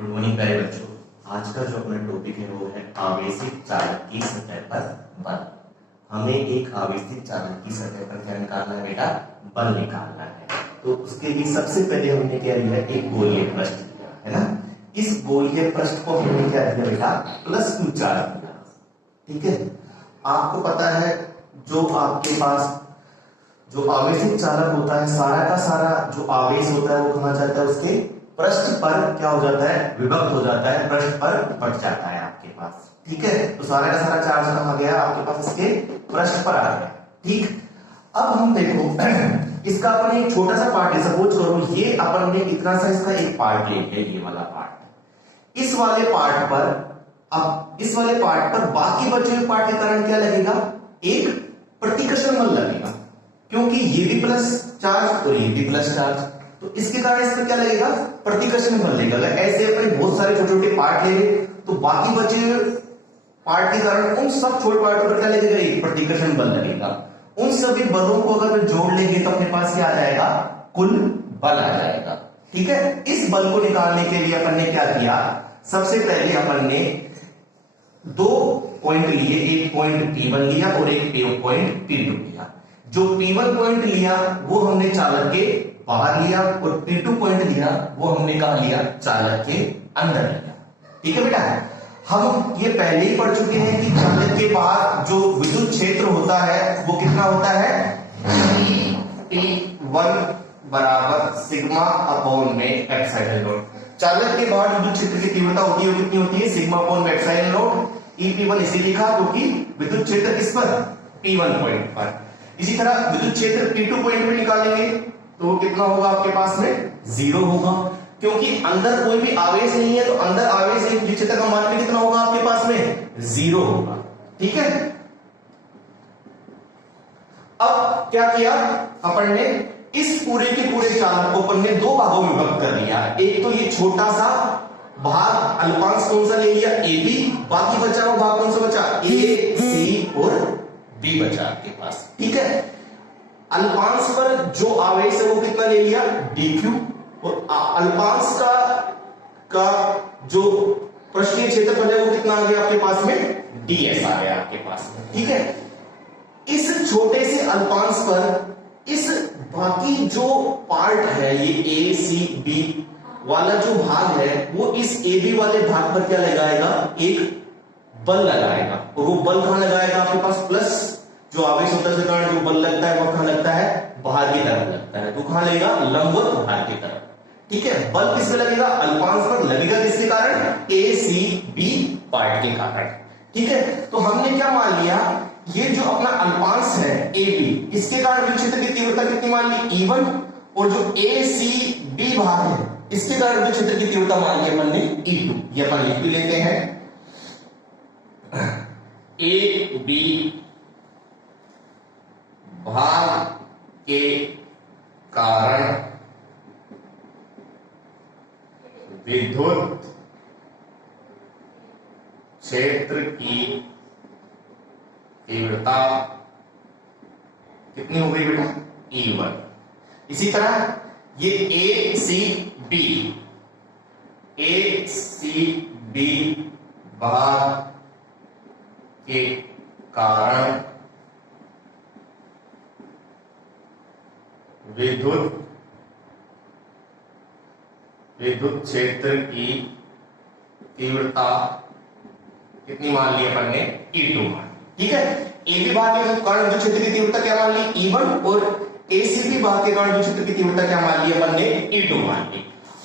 Good morning प्यारे बच्चों। आज का जो अपना टॉपिक है वो है आवेशित चालक की सतह पर बल। हमें एक आवेशित चालक की सतह पर क्या निकालना है बेटा? बल निकालना है। तो उसके लिए सबसे पहले हमने क्या लिया, एक गोलीय पृष्ठ लिया है ना। इस गोलीय पृष्ठ को हमने क्या किया बेटा? +2 चार्ज दिया। ठीक है, आपको पता है जो आपके पास जो आवेशित चालक होता है, सारा का सारा जो आवेश होता है वो कहाँ जाता है? उसके पृष्ठ पर क्या हो जाता है? विभक्त हो जाता है, पृष्ठ पर बट जाता है आपके पास। ठीक है, तो सारा का सारा चार्ज कहाँ गया? आपके पास इसके पृष्ठ पर आ गया। ठीक, अब हम देखो इसका अपन एक छोटा सा पार्ट है। सपोज करो ये अपन ने इतना सा इसका एक पार्ट ले लिया, ये वाला पार्ट। इस वाले पार्ट पर, अब इस वाले पार्ट पर बाकी बचे हुए पार्ट के कारण क्या लगेगा? एक प्रतिकर्षण बल लगेगा, क्योंकि ये भी प्लस चार्ज और ये भी प्लस चार्ज, तो इसके कारण इस पर क्या लगेगा? प्रतिकर्षण बल लगेगा। अगर ऐसे अपने बहुत सारे छोटे छोटे पार्ट ले लें तो बाकी बचे हुए पार्ट के कारण उन सब छोटे पार्टों पर क्या लगेगा? एक प्रतिकर्षण बल लगेगा। उन सभी बलों को अगर जोड़ लेंगे तो अपने पास क्या आ जाएगा? कुल बल आ जाएगा। ठीक है, इस बल को निकालने के लिए अपन ने क्या किया? सबसे पहले अपन ने दो पॉइंट लिए, एक पॉइंट P1 लिया और एक पॉइंट P2 लिया। जो P1 पॉइंट लिया वो हमने चालक के बाहर लिया और P2 पॉइंट लिया वो हमने कहा लिया? चालक के अंदर लिया। ठीक है बेटा, हम ये पहले ही पढ़ चुके हैं कि चालक के बाहर जो विद्युत क्षेत्र होता है वो कितना होता है? P1 बराबर सिग्मा अपॉन में एप्सिलॉन नॉट। चालक के बाहर विद्युत क्षेत्र की तीव्रता होती है, कितनी होती है? सिग्मा अपॉन में एप्सिलॉन नॉट। EP1 इसे लिखा क्योंकि विद्युत क्षेत्र किस पर? P1 पॉइंट पर। इसी तरह विद्युत क्षेत्र P2 पॉइंट में निकालेंगे तो कितना होगा आपके पास में? 0 होगा, क्योंकि अंदर कोई भी आवेश नहीं है, तो अंदर आवेश नहीं, विद्युत क्षेत्र का मान भी कितना होगा आपके पास में? 0 होगा। ठीक है, अब क्या किया अपन ने? इस पूरे के पूरे चालक को अपन ने दो भागों में विभक्त कर दिया। एक तो ये छोटा सा भाग अल्पांश कौन सा ले लिया? AB, बाकी बचा हुआ भाग कौन सा बचा? A, C और B बचा आपके पास। ठीक है, अल्पांश पर जो आवेश है वो कितना ले लिया? dq, और अल्पांश का जो पृष्ठीय क्षेत्रफल है वो कितना आ गया आपके पास में? ds आ गया आपके पास में। ठीक है, इस छोटे से अल्पांश पर इस बाकी जो पार्ट है, ये A, C, B वाला जो भाग है वो इस AB वाले भाग पर क्या लगाएगा? एक बल लगाएगा, और वो बल कहां लगाएगा? आपके पास प्लस जो आवेश होता है उसके कारण जो बल लगता है वो कहां लगता है? बाहर की तरफ लगता है। तो कहां लगेगा? लंबवत बाहर की तरफ। ठीक है, बल किसमें लगेगा? अल्पांश पर लगेगा। किसके कारण? A, C, B पार्ट के कारण। ठीक है, तो हमने क्या मान लिया? ये जो अपना अल्पांश है AB, इसके कारण विद्युत क्षेत्र की तीव्रता कितनी मान ली? E1, और जो A, C, B भाग है इसके कारण विद्युत क्षेत्र की तीव्रता मान ली अपन ने E2। ये अपन लिख भी लेते हैं, AB भाग के कारण विद्युत क्षेत्र की तीव्रता कितनी हो गई बेटा? E1। इसी तरह ये ACB भाग के कारण विद्युत क्षेत्र की तीव्रता कितनी मान ली अपन ने? E2 मान। ठीक है, AB भाग के कारण विद्युत क्षेत्र की तीव्रता क्या मान ली? E1, और ACB भाग के कारण विद्युत क्षेत्र की तीव्रता क्या मान ली अपन ने? E2 मान ली।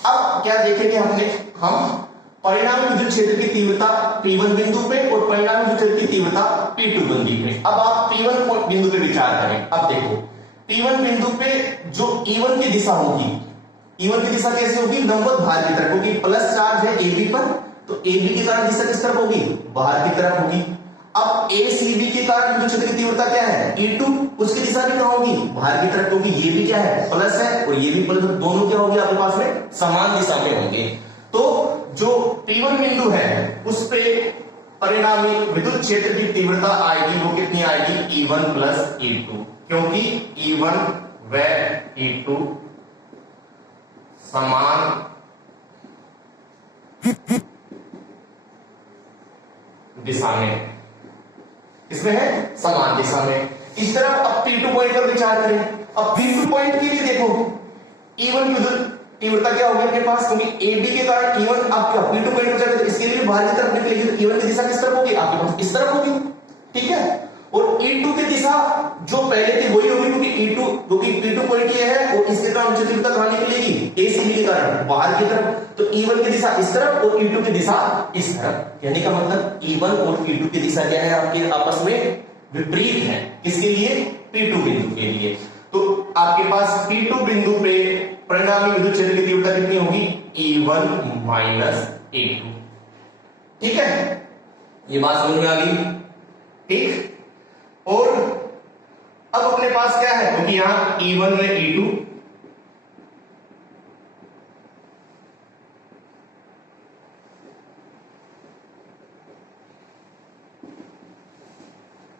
अब क्या देखेंगे हम परिणामी विद्युत क्षेत्र की तीव्रता P1 बिंदु पे और परिणामी विद्युत क्षेत्र की तीव्रता P2 बिंदु पे। अब आप P1 बिंदु पे विचार करें। अब देखो P1 बिंदु पे जो E1 की दिशा होगी, E1 की दिशा कैसे होगी? लंबवत बाहर की तरफ, क्योंकि प्लस चार्ज है AB पर, तो AB के कारण दिशा किस तरफ होगी? बाहर की तरफ होगी। अब ACB के कारण विद्युत क्षेत्र की तीव्रता क्या है? E2, उसकी दिशा भी कहां होगी? बाहर की तरफ, क्योंकि ये भी क्या है? प्लस है और ये भी प्लस, दोनों क्या होंगे आपके पास में? समान दिशा में होंगे। तो जो P1 बिंदु है उस पे परिणामी विद्युत क्षेत्र की तीव्रता आएगी, वो कितनी आएगी? E1 प्लस E2, क्योंकि E1 व E2 समान दिशा में, इसमें है समान दिशा में। इस तरफ अब P2 पॉइंट पर विचार करें। अब P2 पॉइंट के लिए देखो E1 की विद्युत तीव्रता क्या होगी अपने पास, क्योंकि AB के कारण E1 आपका P2 पॉइंट पर जाएगा, तो इसके लिए बाहर की तरफ निकलेगी, तो E1 की दिशा किस तरफ होगी आपके पास, इस तरफ होगी, ठीक है। और E2 की दिशा जो पहले थी वही होगी, क्योंकि P2 पॉइंट ये है और इसके कारण उच्च तीव्रता कहां निकलेगी, AC के कारण बाहर की तरफ, तो E1 की दिशा इस तरफ और E2 की दिशा इस तरफ। कहने का मतलब E1 और E2 की दिशा क्या है आपके आपस में विपरीत है, किसके लिए, P2 बिंदु के लिए। तो आपके पास P2 बिंदु पे परिणामी विद्युत क्षेत्र की तीव्रता कितनी होगी, E1 माइनस E2, ठीक है, ये बात समझ में आ गई, ठीक। और अब अपने पास क्या है, क्योंकि यहां E1 में E2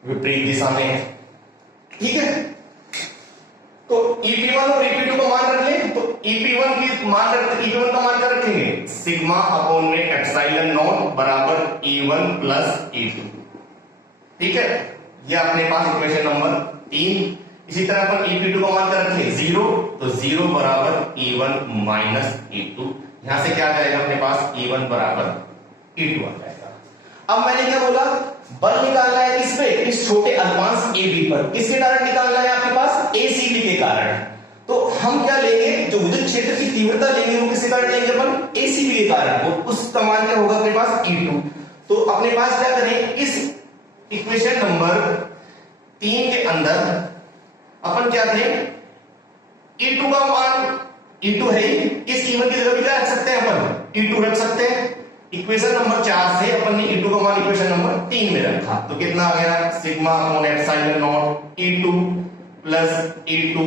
विपरीत दिशा में है, ठीक है। तो EP1 और EP2 का मान रख लें, तो EP1 का मान क्या रखेंगे, सिग्मा अपॉन में एप्सिलॉन नॉट बराबर E1 प्लस E2, ठीक है, ये अपने पास इक्वेशन नंबर 3। इसी तरह अपन EP2 का मान क्या रखें 0, तो 0 बराबर E1 माइनस E2, यहां से क्या आ जाएगा अपने पास E1 बराबर E2 आ जाएगा। अब मैंने क्या बोला, बल निकालना है किस पे, इस छोटे अल्पांश AB पर, किसके कारण निकालना है आपके पास, ACB के कारण। तो हम क्या लेंगे, जो विद्युत क्षेत्र की तीव्रता लेंगे वो किसके कारण लेंगे अपन, ACB के कारण, और उसका मान क्या होगा अपने पास E2। तो अपने पास क्या करें, इस इक्वेशन नंबर 3 के अंदर अपन क्या करें, E2 का मान E2 है ही, इस E1 की जगह भी क्या रख सकते हैं अपन, E2 रख सकते हैं। इक्वेशन नंबर 4 से अपन ने E2 का मान इक्वेशन नंबर 3 में रखा, तो कितना आ गया, sigma upon epsilon not E2 plus E2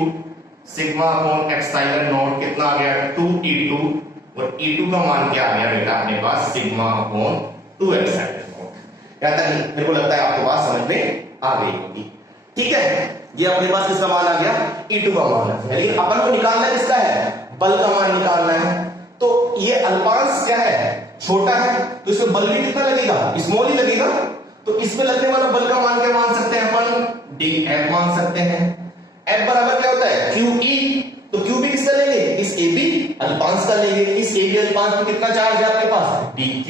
sigma upon epsilon not कितना आ गया 2E2, और E2 का मान क्या आ गया बेटा अपने पास, सिग्मा अपॉन 2 एप्सिलॉन नॉट। या तक मेरे को लगता है आपको बात समझ में आ गई होगी, ठीक है। ये अपने पास किसका मान आ गया, E2 का मान आ गया, लेकिन अपन को निकालना किसका है, बल का मान निकालना है। तो ये अल्पांश क्या है, छोटा है, तो इसमें बल भी कितना लगेगा, स्मॉल ही लगेगा, तो इसमें लगने वाला बल का मान क्या मान सकते हैं अपन, dF मान सकते हैं। F बराबर क्या होता है, QE, तो Q भी किसका लेंगे, इस AB अल्पांश का लेंगे, इस AB अल्पांश में कितना चार्ज है आपके पास, dQ,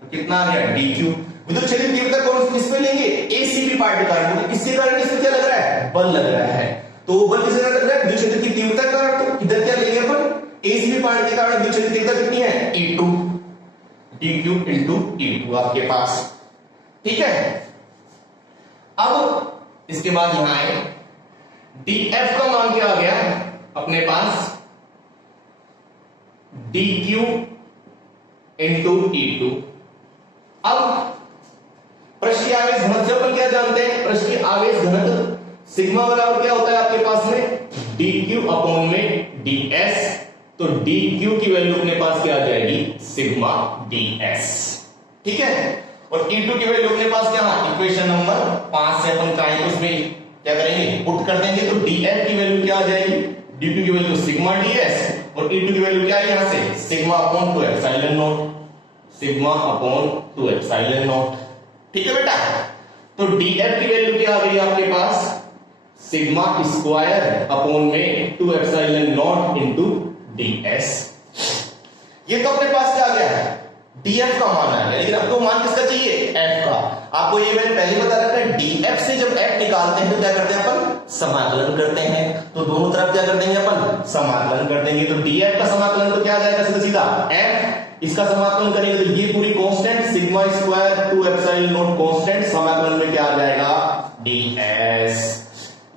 तो कितना आ गया dQ। विद्युत क्षेत्र की तीव्रता कौन किस पे लेंगे, ACB पार्ट के कारण, इसके कारण इसमें क्या लग रहा है, बल लग रहा है, तो वो बल किसके कारण लग रहा है, विद्युत क्षेत्र की तीव्रता के कारण, तो इधर क्या लेंगे अपन, ACB पार्ट के कारण विद्युत क्षेत्र की तीव्रता कितनी है, E2, dQ इंटू E2 आपके पास, ठीक है। अब इसके बाद यहां आए, dF का मान क्या आ गया अपने पास, dQ इंटू E2। अब पृष्ठीय आवेश घनत्व अपन क्या जानते हैं, पृष्ठीय आवेश घनत्व सिग्मा बराबर क्या होता है आपके पास में, dQ अपॉन में ds, तो dQ की वैल्यू अपने पास क्या आ जाएगी, सिग्मा ds, ठीक है। और E2 की वैल्यू अपने पास क्या है, इक्वेशन नंबर 5 से अपन चाहे तो उसमें क्या करेंगे, पुट कर देंगे, तो dF की वैल्यू क्या आ जाएगी, dQ की वैल्यू सिग्मा ds, और E2 की वैल्यू क्या है यहां से, sigma upon 2 epsilon not, sigma upon 2 epsilon not, ठीक है बेटा। तो dF की वैल्यू क्या आ गई आपके पास, सिग्मा स्क्वायर अपॉन में 2 एप्सिलॉन नॉट इनटू ds। ये तो अपने पास क्या आ गया है, dF का मान आ गया, लेकिन आपको मान किसका चाहिए, F का। आपको ये मैंने पहले बता रखा है, dF से जब F निकालते हैं तो क्या करते हैं अपन, समाकलन करते हैं, तो दोनों तरफ क्या कर देंगे अपन, समाकलन कर देंगे, तो dF का समाकलन तो क्या आ जाएगा सीधा सीधा F, इसका समाकलन करेंगे तो ये पूरी constant sigma square 2 epsilon not constant, समाकलन में क्या आ जाएगा, ds।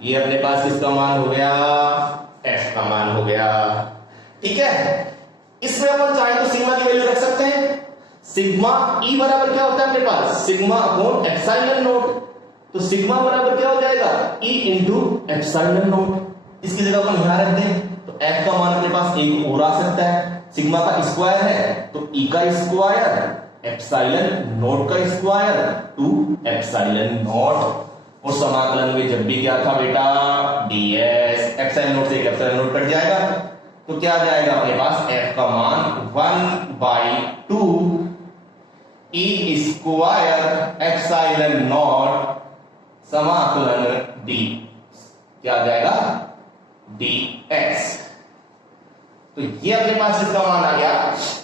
ये अपने पास किसका मान हो गया, F का मान हो गया, ठीक है। इसमें अपन चाहे तो सिग्मा की वैल्यू रख सकते हैं, सिग्मा E बराबर क्या होता है अपने पास, सिग्मा अपॉन एप्सिलॉन नॉट, तो सिग्मा बराबर क्या हो जाएगा, E इंटू एप्सिलॉन नॉट, इसकी जगह अपन यहां रख दें, तो F का मान अपने पास एक और आ सकता है, सिग्मा का स्क्वायर है तो E का स्क्वायर एप्सिलॉन नॉट का स्क्वायर 2 एप्सिलॉन नॉट, और समाकलन में जब भी क्या था बेटा, ds, एप्सिलॉन नॉट से एक एप्सिलॉन नॉट कट जाएगा, तो क्या आ जाएगा अपने पास F का मान 1/2 E स्क्वायर एप्सिलॉन नॉट समाकलन डी, क्या आ जाएगा dx। तो ये अपने पास इसका मान आ गया,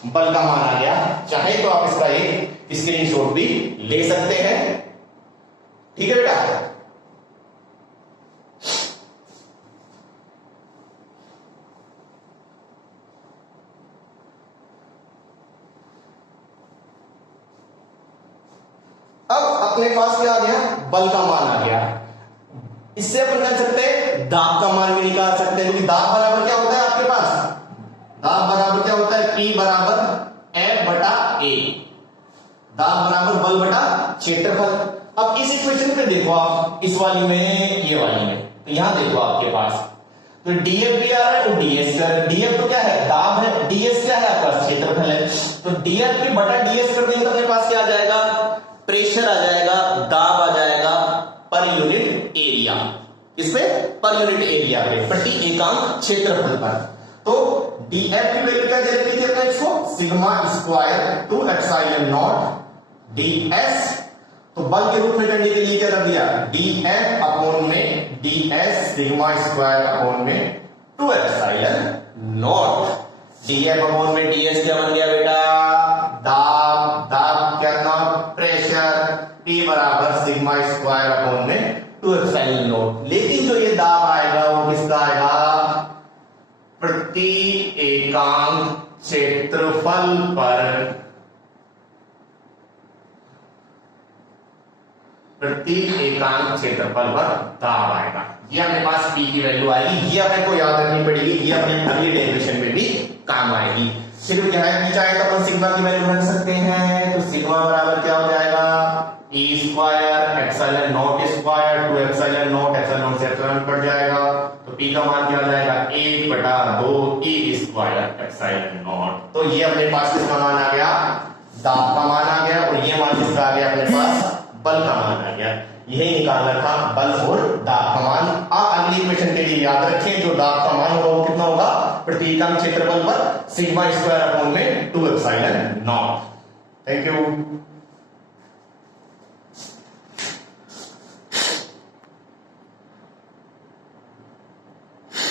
बल का मान आ गया। चाहे तो आप इसका एक स्क्रीनशॉट भी ले सकते हैं, ठीक है बेटा। अब अपने पास क्या आ गया, बल का मान आ गया। इससे अपन कर सकते हैं दाब का मान भी निकाल सकते हैं, क्योंकि दाब बराबर क्या होता है आपके पास, दाब बराबर क्या होता है, P बराबर F बटा A, दाब बराबर बल बटा क्षेत्रफल। अब इस इक्वेशन पे देखो आप, इस वाली में, ये वाली में, तो यहां देखो आपके पास तो dF भी आ रहा है और ds कर, dF तो क्या है, दाब है, ds क्या है आपका क्षेत्रफल है। तो dF भी बटा ds कर देंगे तो अपने पास क्या आ जाएगा, प्रेशर आ जाएगा, दाब आ जाएगा पर यूनिट एरिया, इसपे पर यूनिट एरिया पे, प्रति एकांक क्षेत्रफल पर। तो dF की वैल्यू क्या दे रखी थी अपने इसको, sigma square two epsilon naught ds। तो बल के रूप में करने के लिए क्या कर दिया, dF अपॉन में ds सिग्मा स्क्वायर अपॉन में two epsilon naught. dF upon में ds क्या बन गया बेटा, दाब, दाब क्या था, प्रेशर, P बराबर सिग्मा स्क्वायर अपॉन में टू एप्सिलॉन नॉट। लेकिन जो ये दाब आएगा वो किसका आएगा, प्रति एकांक क्षेत्रफल पर, प्रति एकांक क्षेत्रफल पर दाब आएगा। ये अपने पास P की वैल्यू आएगी, ये अपने को याद रखनी पड़ेगी, ये अपने अगली डेरिवेशन में भी काम आएगी। सिर्फ क्या है, चाहे तो अपन सिग्मा की वैल्यू रख सकते हैं, तो सिग्मा बराबर क्या हो जाएगा, E square epsilon naught square two epsilon naught, epsilon से एप्सिलॉन कट जाएगा, तो P का मान क्या हो जाएगा, 1 बटा 2 E स्क्वायर एप्सिलॉन नॉट। तो ये अपने पास किसका मान आ गया, दाब का मान आ गया, और ये मान किसका आ गया अपने पास, बल का मान आ गया। यही निकालना था बल और दाब का मान। आप अगली इक्वेशन के लिए याद रखें, जो दाब का मान होगा वो कितना होगा, प्रति एकांक क्षेत्रफल पर सिग्मा स्क्वायर अपॉन में 2 एप्सिलॉन नॉट। Thank you.